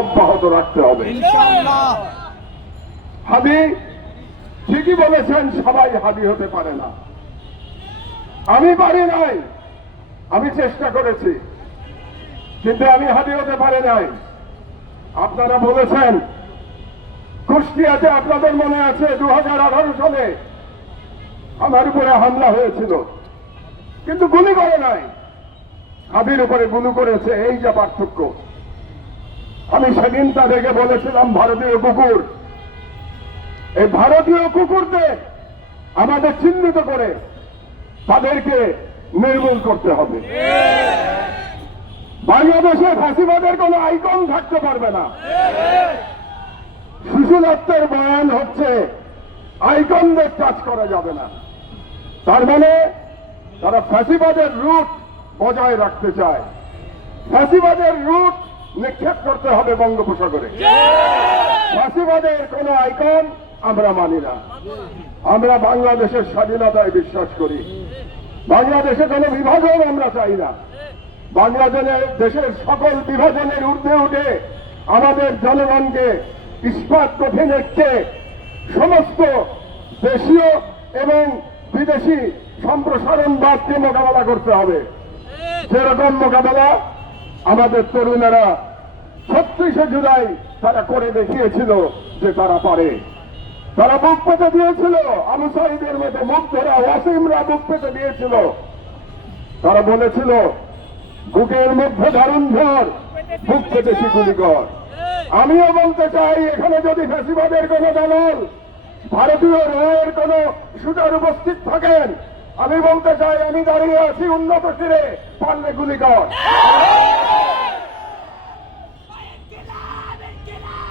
অব্যাহত রাখতে হবে। হাদি ঠিকই বলেছেন সবাই হাদি হতে পারে না। আমি পারি নাই আমি চেষ্টা করেছি কিন্তু আমি হাদি হতে পারি নাই। আপনারা বলেছেন কুষ্টিয়াতে আপনাদের মনে আছে দু হাজার আঠারো সালে আমার উপরে হামলা হয়েছিল। কিন্তু গুলি করে নাই। হাবির উপরে গুলি করেছে এই যে পার্থক্য। আমি সেদিন তাদেরকে বলেছিলাম ভারতীয় কুকুর। এই ভারতীয় কুকুরদের আমাদের চিহ্নিত করে তাদেরকে নির্মূল করতে হবে। বাংলাদেশে ফাঁসিবাদের কোন আইকন থাকতে পারবে না। শিশুলত্বের বয়ান হচ্ছে, আইকনদের কাজ করা যাবে না। তার মানে তারা ফাঁসিবাদের রুট বজায় রাখতে চায়। ফাঁসিবাদের রুট নিক্ষেপ করতে হবে বঙ্গোপসাগরে। ফাঁসিবাদের কোন আইকন আমরা মানি না। আমরা বাংলাদেশের স্বাধীনতায় বিশ্বাস করি। বাংলাদেশে কোনো বিভাজন আমরা চাই না। বাংলাদেশের দেশের সকল বিভাজনের ঊর্ধ্বে উঠে আমাদের জনগণকে ইস্পাত কঠিনকে সমস্ত দেশীয় এবং বিদেশি সম্প্রসারণবাদকে মোকাবেলা করতে হবে। সেরকম মোকাবেলা আমাদের তরুণেরা ছত্রিশে জুলাই তারা করে দেখিয়েছিল যে তারা পারে। তারা বুক পেতে দিয়েছিল, আবু সাইদের মধ্যে মুগ্ধরা ওয়াসিমরা বুক পেতে দিয়েছিল। তারা বলেছিল, বুকের মধ্যে দারুণ ঝড় বুক পেতে শিকুলি কর। আমিও বলতে চাই, এখানে যদি ফেসিবাদের কোন দলল ভারতীয় রয়ের কোন শুটার উপস্থিত থাকেন, আমি বলতে চাই, আমি দাঁড়িয়ে আছি উন্নত শিরে, পারলে গুলি কর।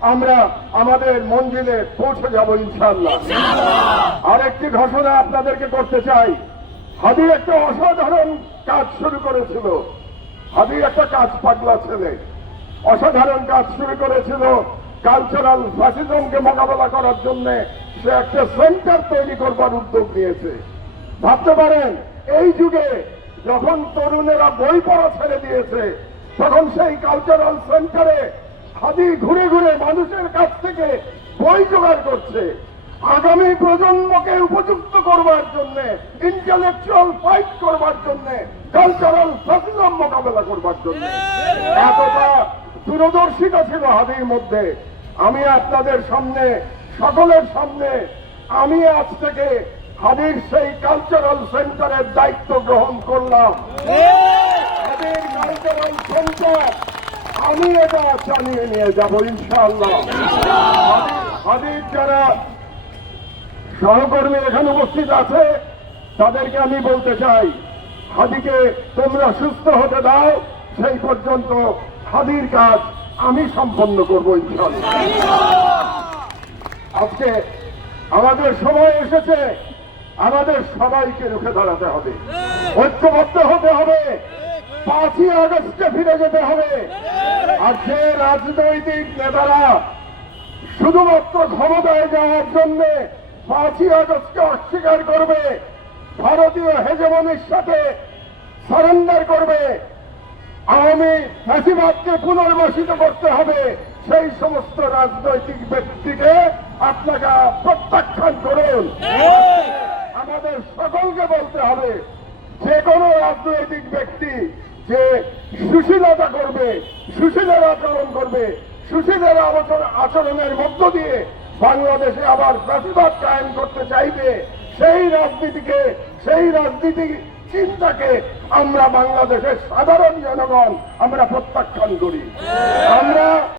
আমরা আমাদের মঞ্জিলে পৌঁছে যাব ইনশাল্লাহ আরেকটি ঘোষণা আপনাদেরকে করতে চাই। হাদি একটা অসাধারণ কাজ শুরু করেছিল। হাদি একটা কাজ পাগলা ছেলে। অসাধারণ কাজ শুরু করেছিল কালচারাল ফ্যাসিজমকে মোকাবেলা করার জন্য। সে একটা সেন্টার তৈরি করবার উদ্যোগ নিয়েছে। ভাবতে পারেন, এই যুগে যখন তরুণেরা বই পড়া ছেড়ে দিয়েছে, তখন সেই কালচারাল সেন্টারে হাদি ঘুরে ঘুরে মানুষের কাছ থেকে বই জোগাড় করছে। আগামী প্রজন্মকে উপযুক্ত করবার জন্য ইন্টেলেকচুয়াল ফাইট করবার জন্য কালচারাল ফ্যাসিজম মোকাবেলা করবার জন্য। এতটা দূরদর্শিতা ছিল হাদির মধ্যে। আমি আপনাদের সামনে সকলের সামনে আমি আজ থেকে হাদির সেই কালচারাল সেন্টারের দায়িত্ব গ্রহণ করলাম। হাদির কালচারাল সেন্টার আমি এটা চালিয়ে নিয়ে যাব, ইনশাআল্লাহ। হাদির যারা সহকর্মী এখানে উপস্থিত আছে, তাদেরকে আমি বলতে চাই, হাদিকে তোমরা সুস্থ হতে দাও, সেই পর্যন্ত হাদির কাজ আমি সম্পন্ন করব আজকে আমাদের সময় এসেছে, আমাদের সবাইকে রুখে দাঁড়াতে হবে, ঐক্যবদ্ধ হতে হবে। পাঁচই আগস্টে ফিরে যেতে হবে। আর যে রাজনৈতিক নেতারা শুধুমাত্র ক্ষমতায় যাওয়ার জন্য পাঁচই আগস্টকে অস্বীকার করবে, ভারতীয় হেজমনির সাথে সারেন্ডার করবে, আওয়ামী ফ্যাসিবাদকে পুনর্বাসিত করতে হবে, সেই সমস্ত রাজনৈতিক ব্যক্তিকে আপনাকে প্রত্যাখ্যান করুন। আমাদের সকলকে বলতে হবে, যে কোনো রাজনৈতিক ব্যক্তি যে সুশীলতা করবে, সুশীলের আচরণ করবে, সুশীলের আচরণের মধ্য দিয়ে বাংলাদেশে আবার প্রতিবাদ কায়েম করতে চাইবে, সেই রাজনীতিকে, সেই রাজনীতি চিন্তাকে আমরা বাংলাদেশের সাধারণ জনগণ আমরা প্রত্যাখ্যান করি। আমরা